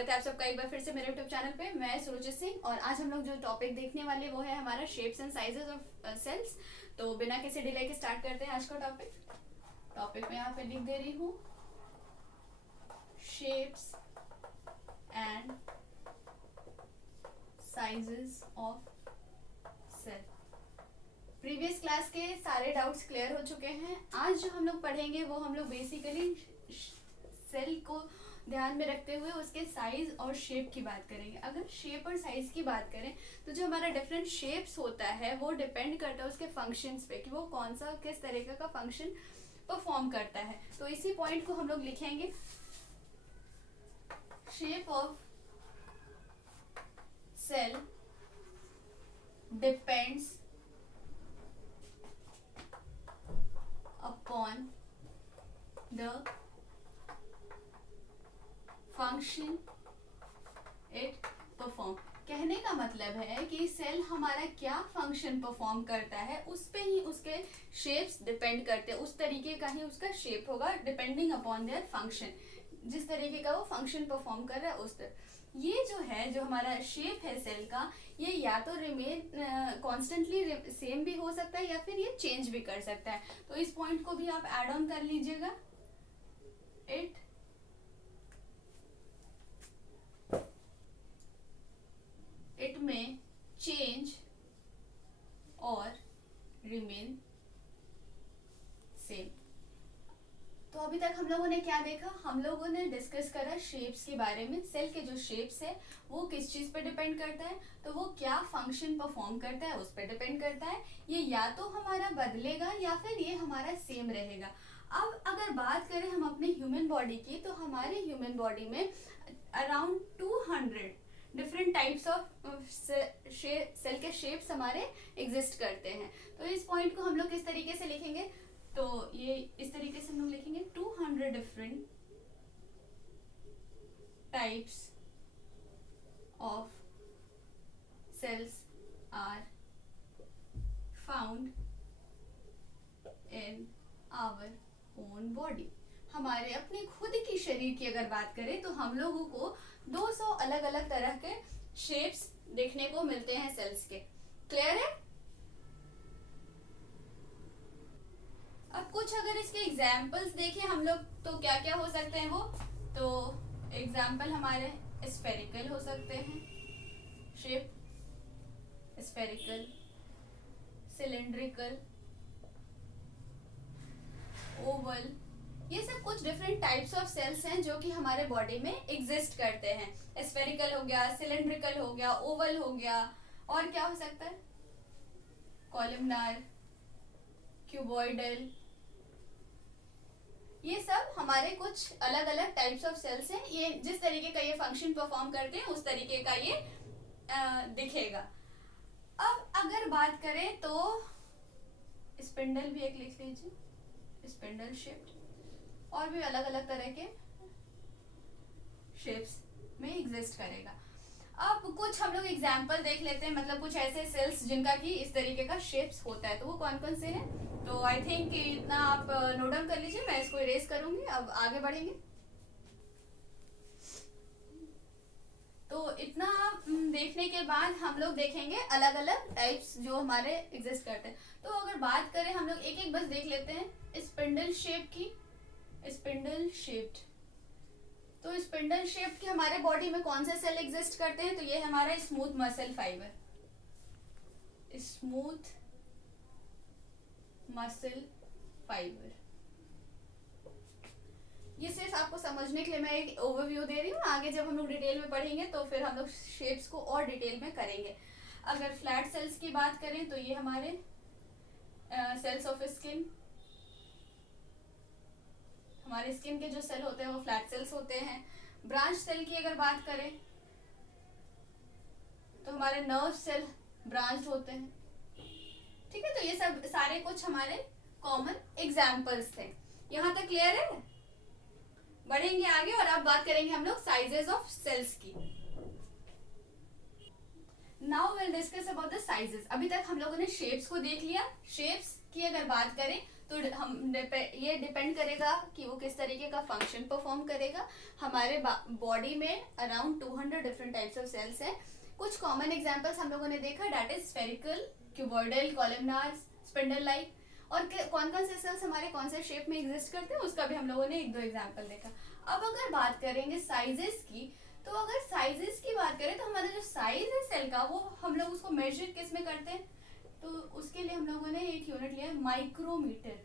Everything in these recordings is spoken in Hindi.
स्वागत है आप सबका एक बार फिर से मेरे यूट्यूब चैनल पे। मैं सुरुचि सिंह और आज हम लोग जो टॉपिक देखने वाले वो है हमारा shapes and sizes of cells. तो बिना किसी डिले के स्टार्ट करते हैं आज का टॉपिक मैं यहाँ पे लिख दे रही हूँ shapes and sizes of cell. Previous class के सारे डाउट्स क्लियर हो चुके हैं। आज जो हम लोग पढ़ेंगे वो हम लोग बेसिकली सेल को ध्यान में रखते हुए उसके साइज और शेप की बात करेंगे। अगर शेप और साइज की बात करें तो जो हमारा डिफरेंट शेप्स होता है वो डिपेंड करता है उसके फंक्शंस पे कि वो कौन सा किस तरीके का फंक्शन परफॉर्म करता है। तो इसी पॉइंट को हम लोग लिखेंगे, shape of cell depends upon the function it perform. कहने का मतलब है कि सेल हमारा क्या फंक्शन परफॉर्म करता है उस पे ही उसके शेप्स डिपेंड करते हैं। उस तरीके का ही उसका शेप होगा डिपेंडिंग अपॉन देयर फंक्शन। जिस तरीके का वो फंक्शन परफॉर्म कर रहा है उस तरह। ये जो है जो हमारा शेप है सेल का, ये या तो रिमेन कॉन्स्टेंटली सेम भी हो सकता है या फिर ये चेंज भी कर सकता है। तो इस पॉइंट को भी आप ऐड ऑन कर लीजिएगा। इट में चेंज और रिमेन सेम। तो अभी तक हम लोगों ने क्या देखा, हम लोगों ने डिस्कस करा शेप्स के बारे में। सेल के जो शेप्स है वो किस चीज पर डिपेंड करता है, तो वो क्या फंक्शन परफॉर्म करता है उस पर डिपेंड करता है। ये या तो हमारा बदलेगा या फिर ये हमारा सेम रहेगा। अब अगर बात करें हम अपने ह्यूमन बॉडी की, तो हमारे ह्यूमन बॉडी में around 200 different types of cell के शेप्स हमारे एग्जिस्ट करते हैं। तो इस पॉइंट को हम लोग किस तरीके से लिखेंगे, तो ये इस तरीके से हम लोग लिखेंगे 200 different types of cells are found in our own body. हमारे अपने खुद की शरीर की अगर बात करें तो हम लोगों को 200 अलग अलग तरह के शेप्स देखने को मिलते हैं सेल्स के। क्लियर है? अब कुछ अगर इसके एग्जाम्पल्स देखें हम लोग तो क्या क्या हो सकते हैं वो, तो एग्जाम्पल हमारे स्फेरिकल हो सकते हैं शेप, स्फेरिकल, सिलेंड्रिकल, ओवल। ये सब कुछ डिफरेंट टाइप्स ऑफ सेल्स हैं जो कि हमारे बॉडी में एग्जिस्ट करते हैं। स्फेरिकल हो गया, सिलेंड्रिकल हो गया, ओवल हो गया, और क्या हो सकता है, कॉलमनार, क्यूबॉइडल। ये सब हमारे कुछ अलग अलग टाइप्स ऑफ सेल्स हैं। ये जिस तरीके का ये फंक्शन परफॉर्म करते हैं उस तरीके का ये दिखेगा। अब अगर बात करें तो स्पिंडल भी एक लिख लीजिए, स्पिंडल शेप्ड, और भी अलग अलग तरह के शेप्स में एग्जिस्ट करेगा। अब कुछ हम लोग एग्जांपल देख लेते हैं, मतलब कुछ ऐसे सेल्स जिनका कि इस तरीके का शेप्स होता है, तो वो कौन कौन से हैं। तो आई थिंक इतना आप नोट डाउन कर लीजिए, मैं इसको इरेज करूंगी। अब आगे बढ़ेंगे तो इतना देखने के बाद हम लोग देखेंगे अलग अलग टाइप्स जो हमारे एग्जिस्ट करते हैं। तो अगर बात करें हम लोग एक एक बस देख लेते हैं स्पिंडल शेप की। स्पिंडल शेप्ड, तो स्पिंडल शेप के हमारे बॉडी में कौन से सेल एग्जिस्ट करते हैं, तो ये हमारा smooth muscle fibre, smooth muscle fibre. ये सिर्फ आपको समझने के लिए मैं एक ओवरव्यू दे रही हूँ। आगे जब हम लोग डिटेल में पढ़ेंगे तो फिर हम लोग शेप्स को और डिटेल में करेंगे। अगर फ्लैट सेल्स की बात करें तो ये हमारे सेल्स ऑफ स्किन, हमारे स्किन के जो सेल होते हैं वो फ्लैट सेल्स होते हैं। ब्रांच सेल की अगर बात करें तो हमारे नर्व सेल ब्रांच होते हैं। ठीक है, तो ये सब सारे कुछ हमारे कॉमन एग्जाम्पल्स थे। यहाँ तक क्लियर है? बढ़ेंगे आगे और अब बात करेंगे हम लोग साइजेस ऑफ सेल्स की। Now will discuss about the sizes. अभी तक हम लोगों ने शेप्स को देख लिया। शेप्स की अगर बात करें तो ये डिपेंड करेगा कि वो किस तरीके का फंक्शन परफॉर्म करेगा। हमारे बॉडी में around 200 different types of cells हैं। कुछ कॉमन एग्जांपल्स हम लोगों ने देखा, that is spherical, cuboidal, columnar, spindle like. और कौन कौन से सेल्स हमारे कौन से शेप में एग्जिस्ट करते हैं उसका भी हम लोगों ने एक दो एग्जांपल देखा। अब अगर बात करेंगे साइजेस की, तो अगर साइजेस की बात करें तो हमारा जो साइज है सेल का, वो हम लोग उसको मेजर किस में करते हैं, तो उसके लिए हम लोगों ने एक यूनिट लिया है माइक्रोमीटर,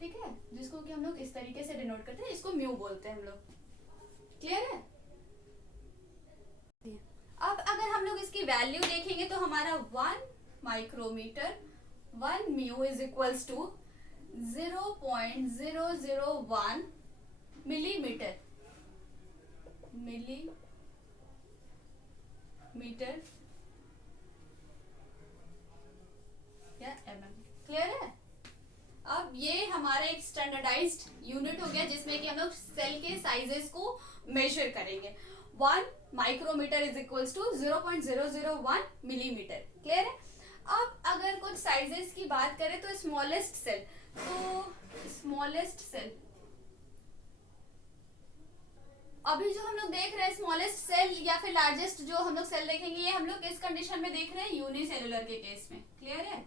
ठीक है, जिसको कि हम लोग इस तरीके से डिनोट करते हैं, इसको म्यू बोलते हैं हम लोग। क्लियर है? अब अगर हम लोग इसकी वैल्यू देखेंगे तो हमारा 1 micrometre 1 mu is equals to 0.001 millimetre या mm। क्लियर है? अब ये हमारा एक स्टैंडर्डाइज्ड यूनिट हो गया जिसमें कि हम लोग सेल के साइजेस को मेजर करेंगे। 1 micrometre is equals to 0.001 millimetre. Clear है? अब अगर कुछ साइजेस की बात करें तो स्मॉलेस्ट सेल, अभी जो हम लोग देख रहे हैं स्मॉलेस्ट सेल या फिर लार्जेस्ट जो हम लोग सेल देखेंगे, ये हम लोग किस कंडीशन में देख रहे हैं, यूनिसेलुलर के केस में। क्लियर है?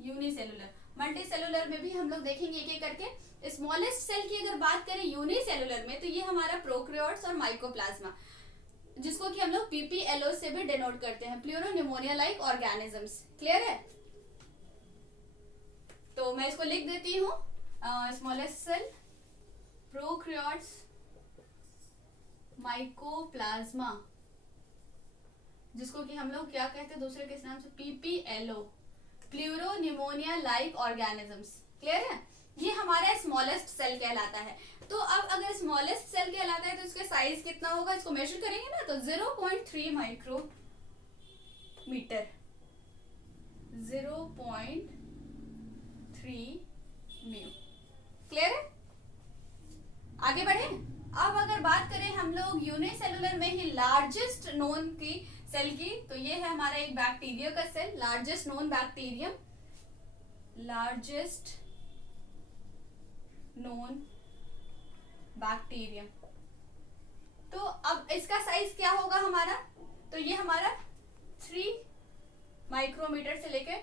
यूनिसेलुलर। मल्टीसेलुलर में भी हम लोग देखेंगे एक एक करके। स्मॉलेस्ट सेल की अगर बात करें यूनिसेलुलर में, तो ये हमारा प्रोकैरियोट्स और माइकोप्लाज्मा, जिसको कि हम लोग पीपीएलओ से भी डिनोट करते हैं, प्लूरोनिमोनिया लाइक ऑर्गेनिजम्स। क्लियर है? तो मैं इसको लिख देती हूँ, स्मॉलेस्ट सेल, प्रोकैरियोट्स, माइकोप्लाज्मा, जिसको कि हम लोग क्या कहते हैं दूसरे किस नाम से, PPLO, pleuropneumonia like organisms. Clear है? ये हमारा स्मॉलेस्ट सेल कहलाता है। तो अब अगर स्मॉलेस्ट सेल कहलाता है तो इसका साइज कितना होगा, इसको मेजर करेंगे ना, तो 0.3 माइक्रोमीटर, 0.3 म्यू। क्लियर है? आगे बढ़े। अब अगर बात करें हम लोग यूनिसेलुलर में ही लार्जेस्ट नोन की सेल की, तो ये है हमारा एक बैक्टीरिया का cell, largest known bacterium, largest known bacterium. तो अब इसका साइज क्या होगा हमारा, तो ये हमारा 3 माइक्रोमीटर से लेकर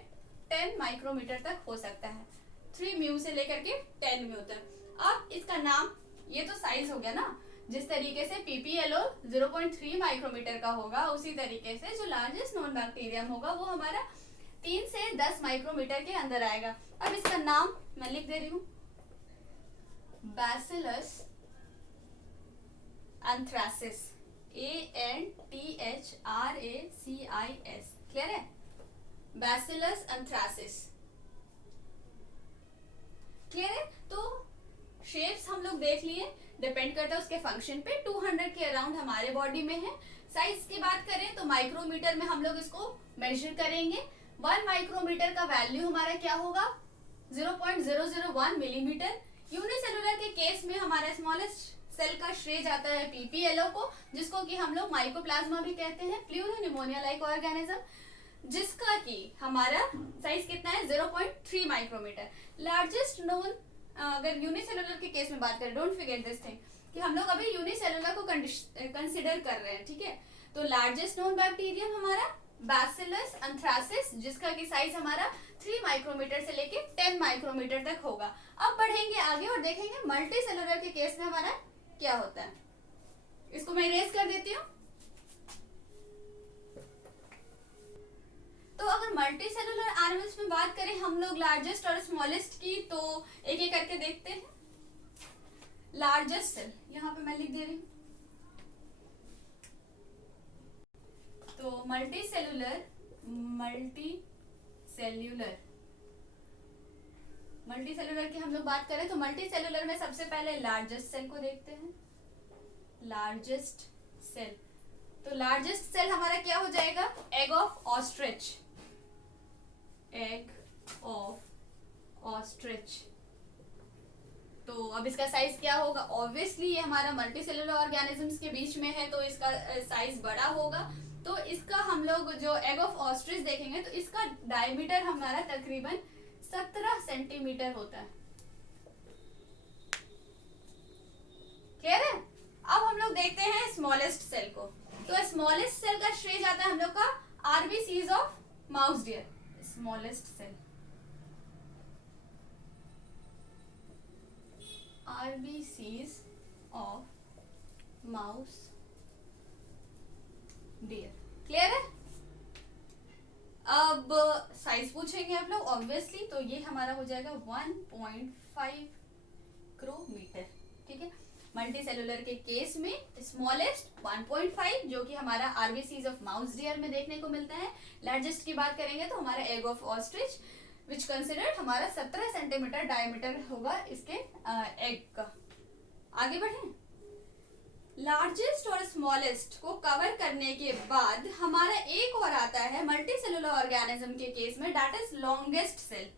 10 माइक्रोमीटर तक हो सकता है, 3 म्यू से लेकर के 10 म्यू तक। अब इसका नाम, ये तो साइज हो गया ना, जिस तरीके से पीपीएलओ 0.3 माइक्रोमीटर का होगा, उसी तरीके से जो लार्जेस्ट नॉन बैक्टीरियम होगा वो हमारा 3 से 10 माइक्रोमीटर के अंदर आएगा। अब इसका नाम मैं लिख दे रही हूँ, बैसिलस एंथ्रासिस, ANTHRACIS। क्लियर है? Bacillus anthracis. क्लियर है? तो शेप्स हम लोग देख लिए, डिपेंड करता है उसके फंक्शन पे। 200 के अराउंड हमारे बॉडी में है। साइज की बात करें तो माइक्रोमीटर में हम लोग इसको मेजर करेंगे। 1 माइक्रोमीटर का वैल्यू हमारा क्या होगा, 0.001 मिलीमीटर। यूनिसेलुलर के केस में हमारा स्मॉलेस्ट सेल का श्रेय जाता है पीपीएलओ को, जिसको कि हम लोग माइकोप्लाज्मा भी कहते हैं, प्लूरोनिमोनिया लाइक ऑर्गेनिज्म, जिसका कि हमारा साइज कितना है, 0.3 माइक्रोमीटर। लार्जेस्ट नोन, अगर यूनिसेलुलर के केस में बात करें, डोंट फॉरगेट दिस थिंग कि हम लोग अभी यूनिसेलुलर को कंसिडर कर रहे हैं, ठीक है। तो लार्जेस्ट नोन बैक्टीरियम हमारा बैसिलस एंथ्रासिस, जिसका कि साइज हमारा 3 माइक्रोमीटर से लेके 10 माइक्रोमीटर तक होगा। अब बढ़ेंगे आगे और देखेंगे मल्टी सेलुलर के केस में हमारा क्या होता है। इसको मैं इरेज कर देती हूँ। तो अगर मल्टी सेलुलर एनिमल्स में बात करें हम लोग लार्जेस्ट और स्मॉलेस्ट की, तो एक एक करके देखते हैं। लार्जेस्ट सेल यहाँ पे मैं लिख दे रही हूँ, तो मल्टी सेलुलर की हम लोग बात करें तो मल्टी सेलुलर में सबसे पहले लार्जेस्ट सेल को देखते हैं। लार्जेस्ट सेल, तो लार्जेस्ट सेल हमारा क्या हो जाएगा, egg of ostrich. Egg of ostrich. तो अब इसका साइज क्या होगा, ऑब्वियसली ये हमारा मल्टी सेलुलर ऑर्गेनिजम्स के बीच में है तो इसका साइज बड़ा होगा। तो इसका हम लोग जो एग ऑफ ऑस्ट्रिच देखेंगे तो इसका डायमीटर हमारा तकरीबन 17 सेंटीमीटर होता है। क्लियर है? अब हम लोग देखते हैं स्मॉलेस्ट सेल को। तो स्मॉलेस्ट सेल का श्रेय जाता है हम लोग का RBCs of mouse deer. Smallest cell RBCs of mouse deer. Clear है? अब साइज पूछेंगे आप लोग ऑब्वियसली, तो ये हमारा हो जाएगा 1.5 माइक्रोमीटर। ठीक है, मल्टी सेलुलर के केस में स्मॉलेस्ट 1.5 जो कि हमारा आरबीसीज ऑफ माउस डियर में देखने को मिलता है। लार्जेस्ट की बात करेंगे तो हमारा egg of ostrich which considered हमारा 17 सेंटीमीटर डायमीटर होगा इसके एग का। आगे बढ़े, लार्जेस्ट और स्मॉलेस्ट को कवर करने के बाद हमारा एक और आता है मल्टी सेलुलर ऑर्गेनिज्म के केस में, that is longest cell.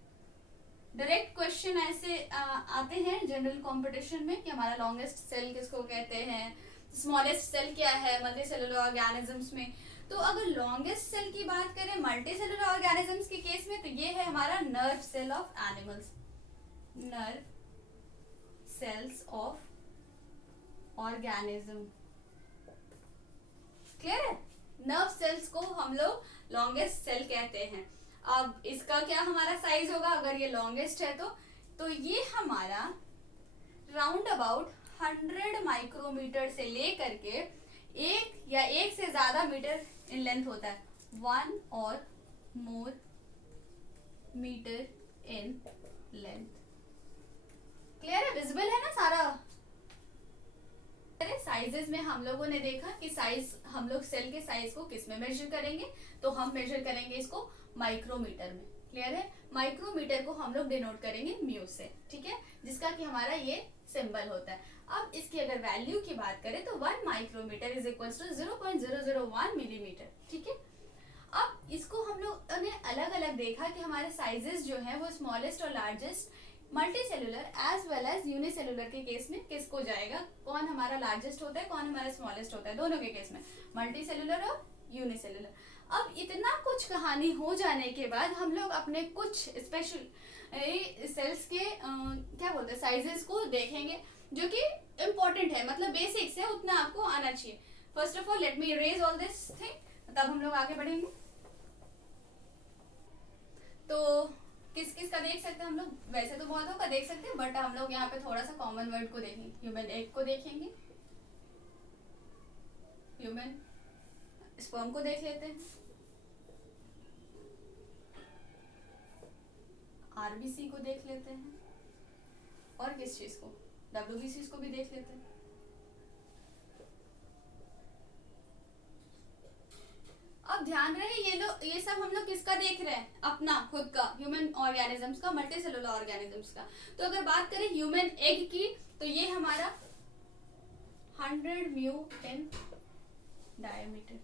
Direct question ऐसे आते हैं जनरल कंपटीशन में कि हमारा लॉन्गेस्ट सेल किसको कहते हैं, स्मॉलेस्ट सेल क्या है मल्टी सेलुलर ऑर्गेनिजम्स में। तो अगर लॉन्गेस्ट सेल की बात करें मल्टी सेलुलर ऑर्गेनिजम्स के केस में तो ये है हमारा nerve cell of animals. Nerve cells of organism. Clear है? नर्व सेल्स को हम लोग लॉन्गेस्ट सेल कहते हैं। अब इसका क्या हमारा साइज होगा अगर ये लॉन्गेस्ट है तो ये हमारा राउंड अबाउट 100 माइक्रोमीटर से लेकर के एक या एक से ज्यादा मीटर इन लेंथ होता है। 1 और मोर मीटर इन लेंथ। क्लियर है? विजिबल है ना सारा? साइजेस में हम लोगों ने देखा कि साइज हम लोग सेल के साइज को किस में मेजर करेंगे, तो हम मेजर करेंगे इसको माइक्रोमीटर में। क्लियर है? माइक्रोमीटर को हम लोग डिनोट करेंगे म्यू से। ठीक है, जिसका कि हमारा ये सिंबल होता है। अब इसकी अगर वैल्यू की बात करें तो 1 micrometre is equal to 0.001 millimetre. ठीक है, अब इसको हम लोग ने अलग अलग देखा कि हमारे साइजेस जो है वो स्मॉलेस्ट और largest multicellular as well as unicellular के केस में किसको जाएगा, कौन हमारा लार्जेस्ट होता है कौन हमारा स्मॉलेस्ट होता है, दोनों के केस में मल्टी सेलुलर और यूनिसेलुलर। अब इतना कुछ कहानी हो जाने के बाद हम लोग अपने कुछ स्पेशल सेल्स के क्या बोलते हैं साइजेस को देखेंगे जो कि इम्पोर्टेंट है, मतलब बेसिक्स है, उतना आपको आना चाहिए। First of all let me erase all this thing, तब हम लोग आगे बढ़ेंगे। तो किस किस का देख सकते हैं हम लोग, वैसे तो बहुतों का देख सकते हैं बट हम लोग यहाँ पे थोड़ा सा कॉमन वर्ड को देखेंगे। ह्यूमन एग को देखेंगे, ह्यूमन स्पर्म को देख लेते हैं, आरबीसी को देख लेते हैं और किस चीज को, डब्ल्यूबीसी को भी देख लेते हैं। अब ध्यान रहे ये सब हम लोग किसका देख रहे हैं, अपना खुद का ह्यूमन ऑर्गेनिजम्स का, मल्टी सेलुलर ऑर्गेनिजम्स का। तो अगर बात करें ह्यूमन एग की तो ये हमारा 100 mu in diameter.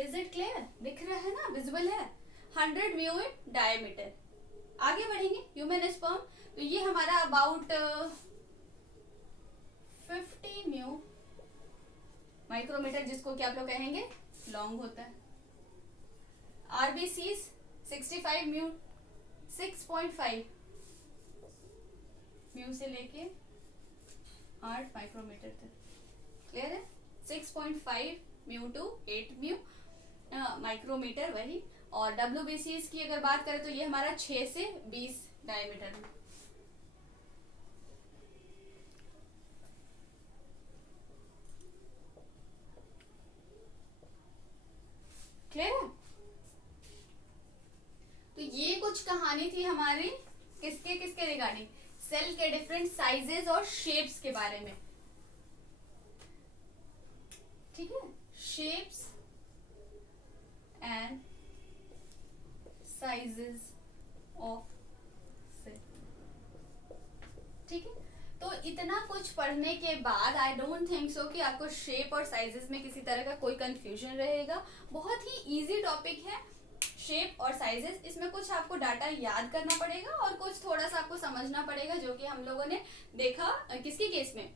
Is it clear? दिख रहा है ना, विजिबल है? 100 म्यू इन डायमीटर। आगे बढ़ेंगे, ह्यूमन स्पर्म तो ये हमारा अबाउट 50 म्यू माइक्रोमीटर, जिसको क्या आप लोग कहेंगे लॉन्ग होता है। आरबीसी 65 म्यू 6.5 म्यू से लेके 8 माइक्रोमीटर तक। क्लियर है? 6.5 म्यू टू 8 म्यू माइक्रोमीटर वही। और डब्ल्यूबीसी की अगर बात करें तो ये हमारा 6 से 20 डायमीटर है। क्लियर है? तो ये कुछ कहानी थी हमारी किसके किसके रिगार्डिंग, सेल के डिफरेंट साइजेस और शेप्स के बारे में। ठीक है, shapes and sizes of cell. ठीक है, तो इतना कुछ पढ़ने के बाद आई डोंट थिंक सो कि आपको शेप और साइजेस में किसी तरह का कोई कंफ्यूजन रहेगा। बहुत ही इजी टॉपिक है शेप और साइजेस। इसमें कुछ आपको डाटा याद करना पड़ेगा और कुछ थोड़ा सा आपको समझना पड़ेगा, जो कि हम लोगों ने देखा किसके केस में,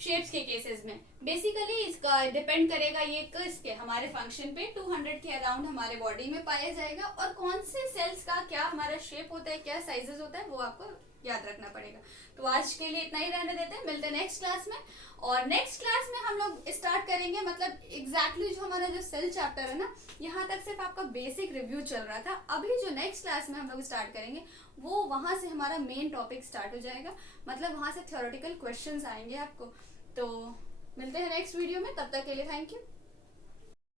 शेप्स के केसेस में बेसिकली इसका डिपेंड करेगा ये किसके हमारे फंक्शन पे 200 के अराउंड हमारे बॉडी में पाया जाएगा, और कौन से सेल्स का क्या हमारा शेप होता है, क्या साइजेस होता है, वो आपको याद रखना पड़ेगा। तो आज के लिए इतना ही रहने देते हैं, मिलते हैं नेक्स्ट क्लास में। और नेक्स्ट क्लास में हम लोग स्टार्ट करेंगे, मतलब एग्जैक्टली जो हमारा जो सेल चैप्टर है ना, यहाँ तक सिर्फ आपका बेसिक रिव्यू चल रहा था। अभी जो नेक्स्ट क्लास में हम लोग स्टार्ट करेंगे वो वहां से हमारा मेन टॉपिक स्टार्ट हो जाएगा, मतलब वहां से थ्योरेटिकल क्वेश्चंस आएंगे आपको। तो मिलते हैं नेक्स्ट वीडियो में, तब तक के लिए थैंक यू।